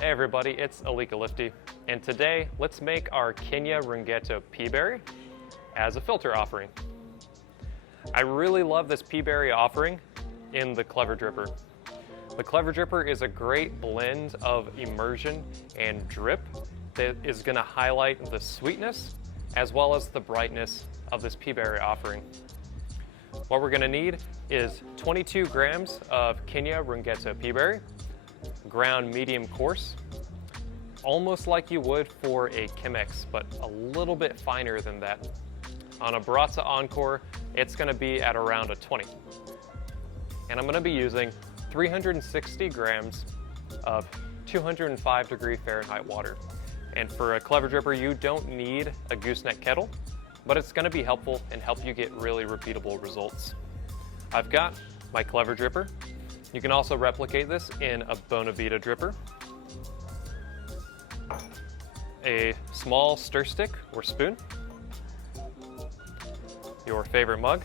Hey everybody, it's Alika Lifty, and today let's make our Kenya Rungeto peaberry as a filter offering. I really love this peaberry offering in the Clever Dripper. The Clever Dripper is a great blend of immersion and drip that is going to highlight the sweetness as well as the brightness of this peaberry offering. What we're going to need is 22 grams of Kenya Rungeto peaberry, ground medium coarse, almost like you would for a Chemex, but a little bit finer than that. On a Baratza Encore, it's going to be at around a 20. And I'm going to be using 360 grams of 205 degree Fahrenheit water. And for a Clever Dripper, you don't need a gooseneck kettle, but it's going to be helpful and help you get really repeatable results. I've got my Clever Dripper. You can also replicate this in a Bonavita dripper, a small stir stick or spoon, your favorite mug,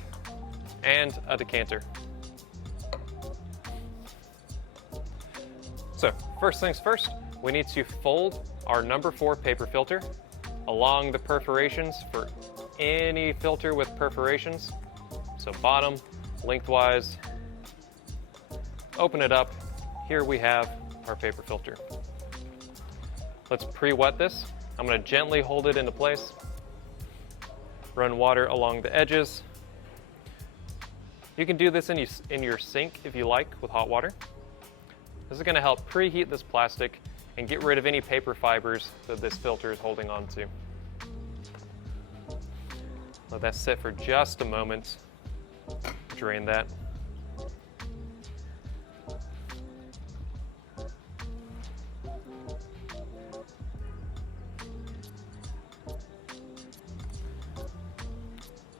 and a decanter. So first things first, we need to fold our number 4 paper filter along the perforations for any filter with perforations. So bottom, lengthwise, open it up. Here we have our paper filter. Let's pre-wet this. I'm going to gently hold it into place. Run water along the edges. You can do this in your sink if you like with hot water. This is going to help preheat this plastic and get rid of any paper fibers that this filter is holding on to. Let that sit for just a moment. Drain that.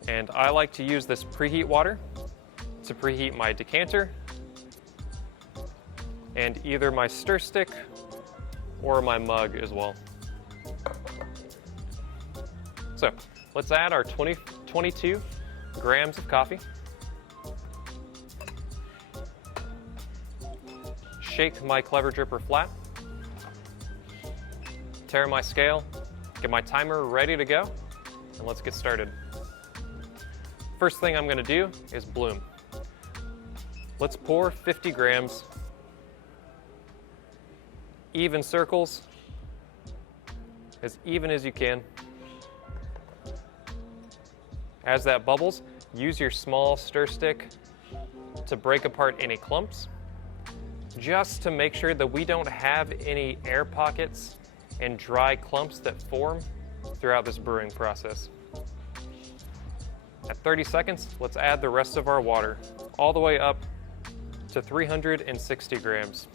And I like to use this preheat water to preheat my decanter and either my stir stick or my mug as well. So let's add our 22 grams of coffee. Shake my Clever Dripper flat. Tare my scale. Get my timer ready to go. And let's get started. First thing I'm going to do is bloom. Let's pour 50 grams, even circles, as even as you can. As that bubbles, use your small stir stick to break apart any clumps, just to make sure that we don't have any air pockets and dry clumps that form throughout this brewing process. At 30 seconds, let's add the rest of our water, all the way up to 360 grams.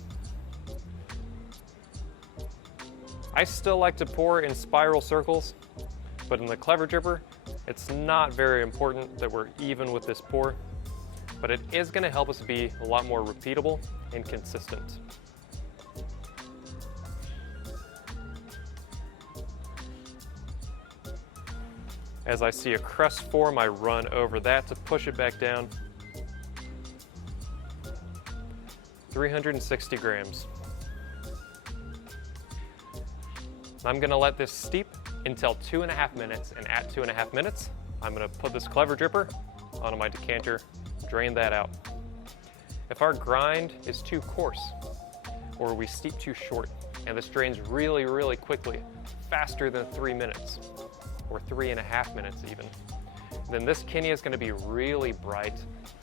I still like to pour in spiral circles, but in the Clever Dripper, it's not very important that we're even with this pour, but it is going to help us be a lot more repeatable and consistent. As I see a crust form, I run over that to push it back down. 360 grams. I'm going to let this steep until 2.5 minutes, and at 2.5 minutes, I'm going to put this Clever Dripper onto my decanter, drain that out. If our grind is too coarse, or we steep too short, and this drains really, really quickly, faster than 3 minutes, or 3.5 minutes even, then this Kenya is going to be really bright.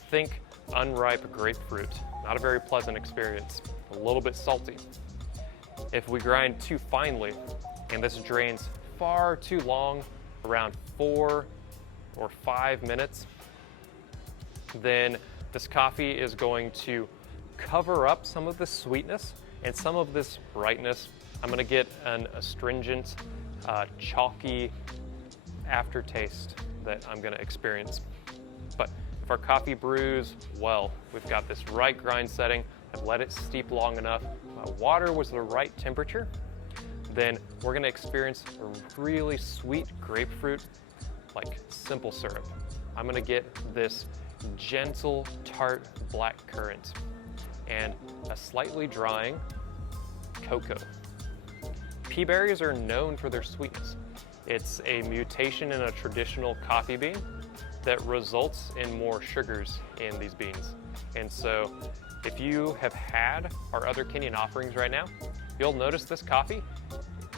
Think unripe grapefruit. Not a very pleasant experience. A little bit salty. If we grind too finely and this drains far too long, around 4 or 5 minutes, then this coffee is going to cover up some of the sweetness and some of this brightness. I'm going to get an astringent, chalky aftertaste that I'm going to experience. But if our coffee brews well, we've got this right grind setting, I've let it steep long enough, my water was the right temperature, then we're going to experience a really sweet grapefruit, like simple syrup. I'm going to get this gentle, tart black currant and a slightly drying cocoa. Pea berries are known for their sweetness. It's a mutation in a traditional coffee bean that results in more sugars in these beans. And so if you have had our other Kenyan offerings right now, you'll notice this coffee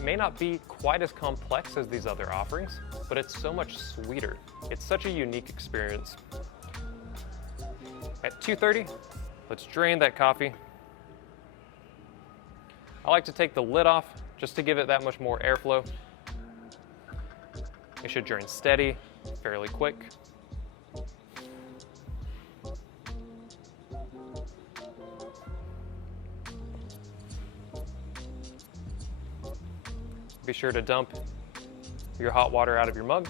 may not be quite as complex as these other offerings, but it's so much sweeter. It's such a unique experience. At 2:30, let's drain that coffee. I like to take the lid off just to give it that much more airflow. It should drain steady, fairly quick. Be sure to dump your hot water out of your mug.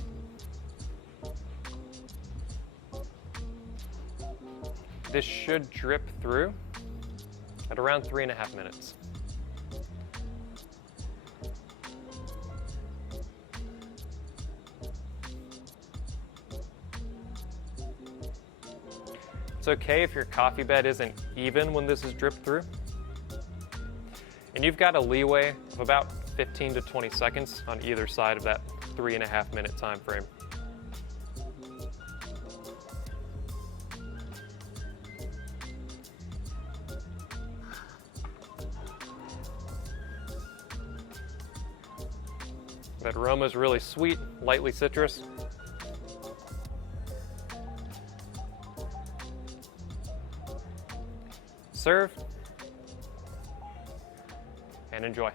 This should drip through at around 3.5 minutes. It's okay if your coffee bed isn't even when this is dripped through. And you've got a leeway of about 15 to 20 seconds on either side of that 3.5 minute time frame. That aroma is really sweet, lightly citrus. Serve and enjoy.